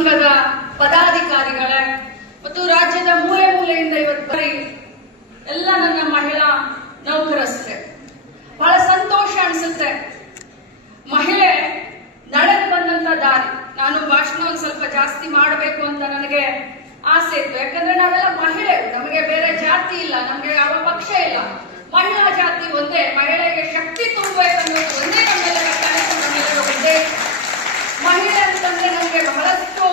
ಸಂಘದ ಪದಾಧಿಕಾರಿಗಳೇ ಮತ್ತು ರಾಜ್ಯದ ಮೂಲೆ ಮೂಲೆಯಿಂದ ಇವತ್ತು ಎಲ್ಲ ನನ್ನ ಮಹಿಳಾ ನೌಕರಸ್ಥೆ ಬಹಳ ಸಂತೋಷ ಅನಿಸುತ್ತೆ. ಮಹಿಳೆ ನಡೆದು ಬಂದಂತ ದಾರಿ. ನಾನು ಭಾಷಣ ಒಂದ್ ಸ್ವಲ್ಪ ಜಾಸ್ತಿ ಮಾಡಬೇಕು ಅಂತ ನನಗೆ ಆಸೆ ಇತ್ತು. ಯಾಕಂದ್ರೆ ನಾವೆಲ್ಲ ಮಹಿಳೆ ನಮಗೆ ಬೇರೆ ಜಾತಿ ಇಲ್ಲ. ನಮಗೆ ಯಾವ ಪಕ್ಷ ಇಲ್ಲ. ಮಹಿಳಾ ಜಾತಿ ಒಂದೇ. ಮಹಿಳೆಗೆ ಶಕ್ತಿ ತುಂಬಬೇಕನ್ನೋದು ಒಂದೇ ನಮ್ಮೆಲ್ಲರ ಕನಸು ನಮ್ಮೆಲ್ಲರ ಉದ್ದೇಶ ಮಹಿಳೆ ಅಂತಂದ್ರೆ ನನಗೆ ಬಹಳಷ್ಟು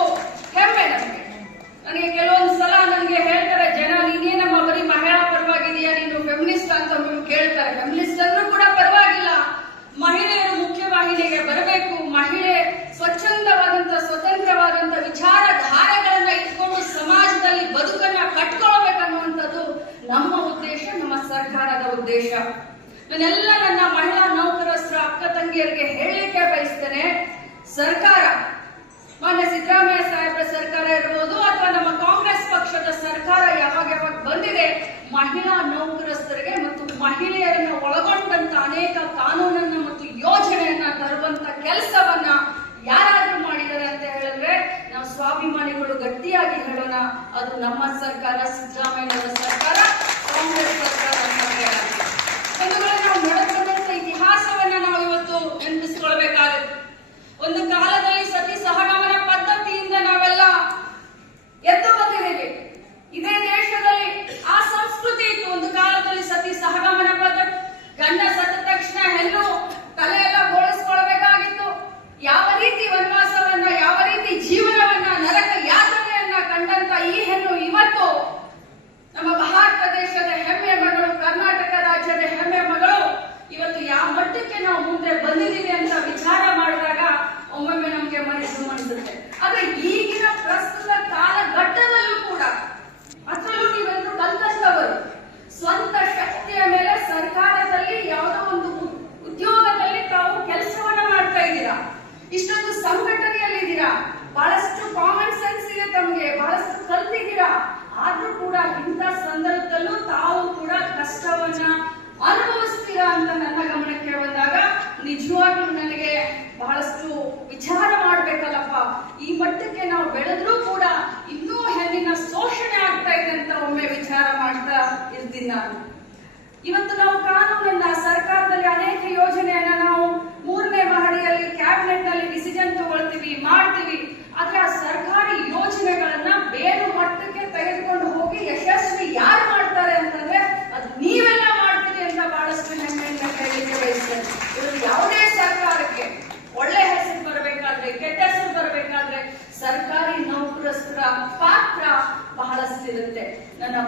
ಹೆಮ್ಮೆ ನನಗೆ ನನಗೆ ಕೆಲವೊಂದು ಸಲ ನನಗೆ ಹೇಳ್ತಾರೆ ಜನ ನೀನೇನಮ್ಮ ಬರೀ ಮಹಿಳಾ ಪರವಾಗಿದೆಯಾ ನೀನು ಫೆಮಿನಿಸ್ಟ್ ಅಂತ ಒಮ್ಮೊಮ್ಮೆ ಕೇಳ್ತಾರೆ ಫೆಮಿನಿಸ್ಟ್ ಅಂದ್ರೂ ಕೂಡ ಪರವಾಗಿಲ್ಲ ಮಹಿಳೆಯರು ಮುಖ್ಯವಾಹಿನಿಗೆ ಬರಬೇಕು ಮಹಿಳೆ ಸ್ವಚ್ಛಂದವಾದಂತ ಸ್ವತಂತ್ರವಾದಂತ ವಿಚಾರಧಾರೆಗಳನ್ನ ಇಟ್ಕೊಂಡು ಸಮಾಜದಲ್ಲಿ ಬದುಕನ್ನ ಕಟ್ಕೊಳ್ಬೇಕನ್ನುವಂಥದ್ದು ನಮ್ಮ ಉದ್ದೇಶ ನಮ್ಮ ಸರ್ಕಾರದ ಉದ್ದೇಶ. ನಾನೆಲ್ಲ ನನ್ನ ಮಹಿಳಾ ನೌಕರಸ್ತ್ರ ಅಕ್ಕ ತಂಗಿಯರಿಗೆ ಹೇಳಲಿಕ್ಕೆ ಬಯಸ್ತೇನೆ. ಸರ್ಕಾರ, ಮಾನ್ಯ ಸಿದ್ದರಾಮಯ್ಯ ಸಾಹೇಬರ ಸರ್ಕಾರ ಇರ್ಬೋದು ಅಥವಾ ನಮ್ಮ ಕಾಂಗ್ರೆಸ್ ಪಕ್ಷದ ಸರ್ಕಾರ ಯಾವಾಗ ಯಾವಾಗ ಬಂದಿದೆ, ಮಹಿಳಾ ನೌಕರಸ್ಥರಿಗೆ ಮತ್ತು ಮಹಿಳೆಯರನ್ನ ಒಳಗೊಂಡಂತ ಅನೇಕ ಕಾನೂನನ್ನ ಮತ್ತು ಯೋಜನೆಯನ್ನ ತರುವಂತ ಕೆಲಸವನ್ನ ಯಾರಾದ್ರೂ ಮಾಡಿದ್ದಾರೆ ಅಂತ ಹೇಳಿದ್ರೆ ನಾವು ಸ್ವಾಭಿಮಾನಿಗಳು ಗಟ್ಟಿಯಾಗಿ ಹೇಳೋಣ, ಅದು ನಮ್ಮ ಸರ್ಕಾರ ಸಿದ್ದರಾಮಯ್ಯನವರ He's not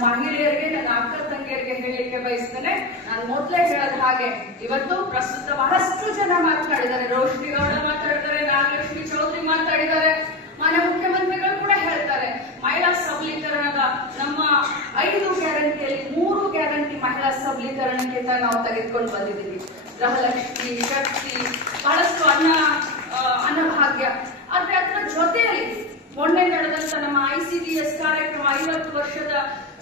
ಮಹಿಳೆಯರಿಗೆ, ನನ್ನ ಅಕ್ಕ ತಂಗಿಯರಿಗೆ ಹೇಳಲಿಕ್ಕೆ ಬಯಸ್ತೇನೆ. ನಾನು ಮೊದಲೇ ಹೇಳದ ಹಾಗೆ ಇವತ್ತು ಪ್ರಸ್ತುತ ಬಹಳಷ್ಟು ಜನ ಮಾತನಾಡಿದ್ದಾರೆ ರೋಶ್ನಿ ಗೌಡ ಮಾತಾಡಿದ್ದಾರೆ, ನಾಗಲಕ್ಷ್ಮಿ ಚೌಧರಿ ಮಾತಾಡಿದ್ದಾರೆ. ಮಾನ್ಯ ಮುಖ್ಯಮಂತ್ರಿಗಳು ಕೂಡ ಹೇಳ್ತಾರೆ, ಮಹಿಳಾ ಸಬಲೀಕರಣದ ನಮ್ಮ ಐದು ಗ್ಯಾರಂಟಿಯಲ್ಲಿ ಮೂರು ಗ್ಯಾರಂಟಿ ಮಹಿಳಾ ಸಬಲೀಕರಣಕ್ಕೆ ನಾವು ತೆಗೆದುಕೊಂಡು ಬಂದಿದ್ದೀವಿ. ಗೃಹಲಕ್ಷ್ಮಿ, ಶಕ್ತಿ, ಬಹಳಷ್ಟು ಅನ್ನ ಅನ್ನಭಾಗ್ಯ. ಆದ್ರೆ ಅದರ ಜೊತೆಯಲ್ಲಿ ಮೊನ್ನೆ ನಡೆದಂತ ನಮ್ಮ ಐ ಸಿ ಡಿ ಎಸ್ ಕಾರ್ಯಕ್ರಮ ಐವತ್ತು ವರ್ಷದ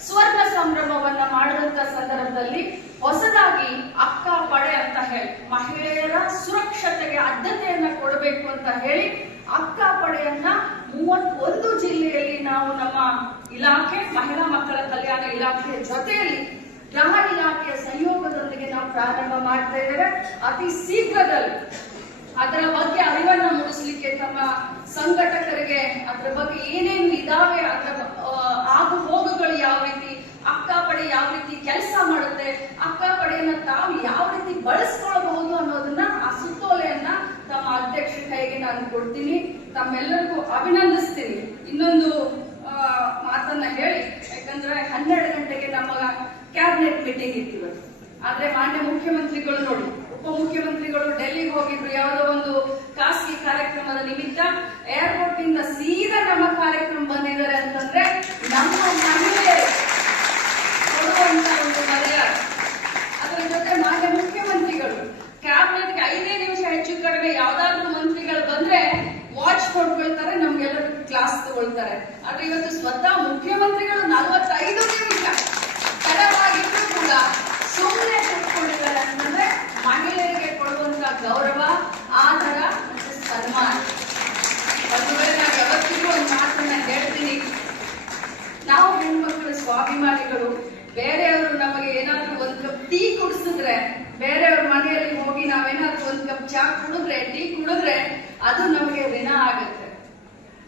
ಸ್ವರ್ಣ ಸಂಭ್ರಮವನ್ನ ಮಾಡುವಂತ ಸಂದರ್ಭದಲ್ಲಿ ಹೊಸದಾಗಿ ಅಕ್ಕ ಪಡೆ ಅಂತ ಹೇಳಿ ಮಹಿಳೆಯರ ಸುರಕ್ಷತೆಗೆ ಆದ್ಯತೆಯನ್ನ ಕೊಡಬೇಕು ಅಂತ ಹೇಳಿ ಅಕ್ಕ ಪಡೆಯನ್ನ ಮೂವತ್ತೊಂದು ಜಿಲ್ಲೆಯಲ್ಲಿ ನಾವು ನಮ್ಮ ಇಲಾಖೆ, ಮಹಿಳಾ ಮಕ್ಕಳ ಕಲ್ಯಾಣ ಇಲಾಖೆಯ ಜೊತೆಯಲ್ಲಿ ಗೃಹ ಇಲಾಖೆಯ ಸಂಯೋಗದೊಂದಿಗೆ ನಾವು ಪ್ರಾರಂಭ ಮಾಡ್ತಾ ಇದ್ದೇವೆ. ಅತಿ ಶೀಘ್ರದಲ್ಲಿ ಅದರ ಬಗ್ಗೆ ಅರಿವನ್ನ ಮೂಡಿಸಲಿಕ್ಕೆ ತಮ್ಮ ಸಂಘಟಕರಿಗೆ ಅದರ ಬಗ್ಗೆ ಏನೇನು ಇದಾವೆ ಅದರ ಯಾವ ರೀತಿ, ಅಕ್ಕ ಪಡೆ ಯಾವ ರೀತಿ ಕೆಲಸ ಮಾಡುತ್ತೆ, ಅಕ್ಕ ಪಡೆಯನ್ನ ತಾವು ಯಾವ ರೀತಿ ಬಳಸ್ಕೊಳ್ಬಹುದು ಅನ್ನೋದನ್ನ ಆ ಸುತ್ತೋಲೆಯನ್ನ ತಮ್ಮ ಅಧ್ಯಕ್ಷ ಕೈಗೆ ನಾನು ಕೊಡ್ತೀನಿ ತಮ್ಮೆಲ್ಲರಿಗೂ ಅಭಿನಂದಿಸ್ತೀನಿ ಇನ್ನೊಂದು ಮಾತನ್ನ ಹೇಳಿ, ಯಾಕಂದ್ರೆ ಹನ್ನೆರಡು ಗಂಟೆಗೆ ನಮ್ಮ ಕ್ಯಾಬಿನೆಟ್ ಮೀಟಿಂಗ್ ಇತ್ತು ಇವತ್ತು. ಆದ್ರೆ ಮಾನ್ಯ ಮುಖ್ಯಮಂತ್ರಿಗಳು ನೋಡಿ, ಉಪಮುಖ್ಯಮಂತ್ರಿಗಳು ಡೆಲ್ಲಿಗೆ ಹೋಗಿದ್ರು, ಯಾವುದೋ ಒಂದು ಖಾಸಗಿ ಕಾರ್ಯಕ್ರಮದ ನಿಮಿತ್ತ ಏರ್ಪೋರ್ಟ್ ಇಂದ ಸೀದಾ ನಮ್ಮ ಕಾರ್ಯಕ್ರಮ ಬಂದಿದ್ದಾರೆ ಅಂತಂದ್ರೆ ನಮ್ಮ ಮಹಿಳೆ ಕೊಡುವಂತ ಒಂದು ಮರ್ಯಾದೆ ಅದರ ಜೊತೆ ಮಾನ್ಯ ಮುಖ್ಯಮಂತ್ರಿಗಳು ಕ್ಯಾಬಿನೆಟ್ಗೆ ಐದೇ ನಿಮಿಷ ಹೆಚ್ಚು ಕಡಿಮೆ ಯಾವ್ದಾದ್ರು ಮಂತ್ರಿಗಳು ಬಂದ್ರೆ ವಾಚ್ ಕೊಡ್ಕೊಳ್ತಾರೆ ನಮ್ಗೆಲ್ಲರಿಗೂ ಕ್ಲಾಸ್ ತಗೊಳ್ತಾರೆ ಆದ್ರೆ ಇವತ್ತು ಸ್ವತಃ ಮುಖ್ಯಮಂತ್ರಿಗಳು ನಲವತ್ತೈದು ನಿಮಿಷ ತಡವಾಗಿದ್ರು ಕೂಡ ಸುಮ್ಮನೆ ಕೂತ್ಕೊಂಡಿದ್ದಾರೆ ಅಂತಂದ್ರೆ ಮಹಿಳೆಯರಿಗೆ ಕೊಡುವಂತ ಗೌರವ ಆದರ ಮತ್ತು ಸನ್ಮಾನ ಒಂದು ವೇಳೆ ನಾವು ಯಾವತ್ತಿಗೂ ಒಂದು ಸ್ವಾಭಿಮಾನಿಗಳು, ಬೇರೆಯವರು ನಮಗೆ ಏನಾದ್ರೂ ಒಂದ್ ಕಪ್ ಟೀ ಕುಡಿಸಿದ್ರೆ, ಬೇರೆಯವ್ರ ಮನೆಯಲ್ಲಿ ಹೋಗಿ ನಾವೇನಾದ್ರೂ ಒಂದ್ ಕಪ್ ಚಾ ಕುಡಿದ್ರೆ, ಟೀ ಕುಡಿದ್ರೆ ಅದು ನಮಗೆ ಋಣ ಆಗುತ್ತೆ.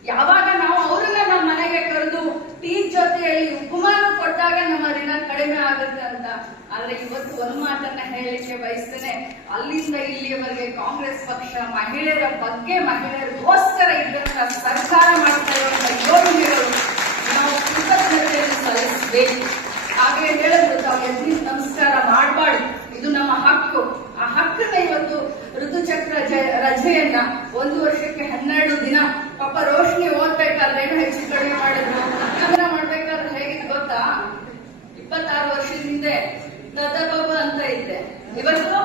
ಯಾವಾಗ ನಾವು ಅವ್ರನ್ನ ನಮ್ಮ ಮನೆಗೆ ಕರೆದು ಟೀ ಜೊತೆಯಲ್ಲಿ ಉಪಮಾನ ಕೊಟ್ಟಾಗ ನಮ್ಮ ಋಣ ಕಡಿಮೆ ಆಗುತ್ತೆ ಅಂತ. ಆದ್ರೆ ಇವತ್ತು ಒಂದು ಮಾತನ್ನ ಹೇಳಲಿಕ್ಕೆ ಬಯಸ್ತೇನೆ. ಅಲ್ಲಿಂದ ಇಲ್ಲಿಯವರೆಗೆ ಕಾಂಗ್ರೆಸ್ ಪಕ್ಷ ಮಹಿಳೆಯರ ಬಗ್ಗೆ ಮಹಿಳೆಯರಿಗೋಸ್ಕರ ಇದ್ದಂತ ಸರ್ಕಾರ ಮಾಡ್ತಾ ಇರುವಂತ ಯೋಜನೆಗಳು ನಾವು ಕೃತಜ್ಞತೆಯನ್ನು ಸಲ್ಲಿಸಬೇಕು ಹಾಗೆ ಹೇಳಿದ್ರು ತಾವು ಎದ್ದು ನಮಸ್ಕಾರ ಮಾಡಬಾರ್ದು ಇದು ನಮ್ಮ ಹಕ್ಕು ಆ ಹಕ್ಕನ್ನ ಇವತ್ತು ಋತುಚಕ್ರ ಜ- ರಜೆಯನ್ನ ಒಂದು ವರ್ಷಕ್ಕೆ ಹನ್ನೆರಡು ದಿನ. ಪಾಪ ರೋಶ್ನಿ ಓದ್ಬೇಕಾದ್ರೆ ಏನು ಹೆಚ್ಚು ಕಡಿಮೆ ಮಾಡಿದ್ರು. ನಗರ ಮಾಡ್ಬೇಕಾದ್ರೆ ಹೇಗಿದ್ ಗೊತ್ತಾ? ಇಪ್ಪತ್ತಾರು ವರ್ಷದ ಹಿಂದೆ ದದಬಬ ಅಂತ ಇದ್ದೆ. ಇವತ್ತು?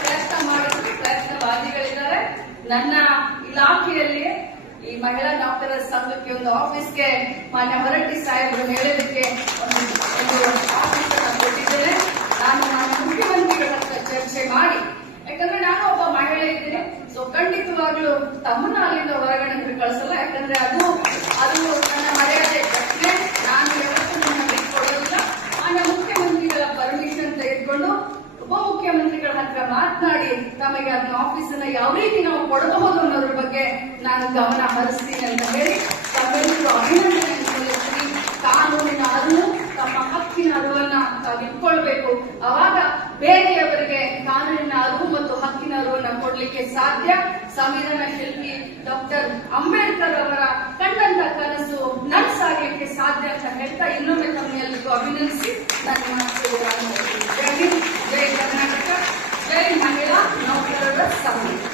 ಪ್ರಯತ್ನ ನನ್ನ ಇಲಾಖೆಯಲ್ಲಿ ಈ ಮಹಿಳಾ ನೌಕರರ ಸಂಘಕ್ಕೆ ಒಂದು ಆಫೀಸ್ಗೆ ಮಾನ್ಯ ಹೊರಟ್ಟಿ ಸಾಹೇಬರು ಹೇಳೋದಕ್ಕೆ ಒಂದು ಒಂದು ಆಫೀಸ್ ಅನ್ನ ಕೊಟ್ಟಿದ್ದೇನೆ ನಾನು ಮಾನ್ಯ ಮುಖ್ಯಮಂತ್ರಿಗಳ ಹತ್ರ ಚರ್ಚೆ ಮಾಡಿ ಯಾಕಂದ್ರೆ ನಾನು ಒಬ್ಬ ಮಹಿಳೆ ಇದ್ದೀನಿ ಸೊ ಖಂಡಿತವಾಗ್ಲೂ ತಮ್ಮನ್ನ ಅಲ್ಲಿಂದ ಹೊರಗಡೆ ಕಳಿಸಲ್ಲ, ಯಾಕಂದ್ರೆ ಅದು ಅದು ನನ್ನ ಮರ್ಯಾದೆ ಪ್ರಶ್ನೆ ನಾನು ಯಾವತ್ತೂ ನನ್ನ ಬಿಟ್ಕೊಡೋದಿಲ್ಲ ಆಮೇಲೆ ಮುಖ್ಯಮಂತ್ರಿಗಳ ಪರ್ಮಿಷನ್ ತೆಗೆದುಕೊಂಡು ಉಪಮುಖ್ಯಮಂತ್ರಿಗಳ ಹತ್ರ ಮಾತನಾಡಿ ತಮಗೆ ಅದನ್ನ ಆಫೀಸ್ ಅನ್ನ ಯಾವ ರೀತಿ ನಾವು ಕೊಡಬಹುದು ಅನ್ನೋದ್ರ ಬಗ್ಗೆ ನಾನು ಗಮನ ಹರಿಸ್ತೀನಿ ಅಂತ ಹೇಳಿ ಅಂಬೇಡ್ಕರ್ ಅವರ ಕಂಡಂತ ಕನಸು ನನಸಾಗಕ್ಕೆ ಸಾಧ್ಯ ಅಂತ ಹೇಳ್ತಾ ಇನ್ನೊಮ್ಮೆ ತಮ್ಮೆಲ್ಲರಿಗೂ ಅಭಿನಂದಿಸಿ ನನ್ನ ಮಾತು ಜೈ ಹಿಂದ್, ಜೈ ಕರ್ನಾಟಕ, ಜೈ ಮಹಿಳಾ ನೌಕರರ ಸಮಿತಿ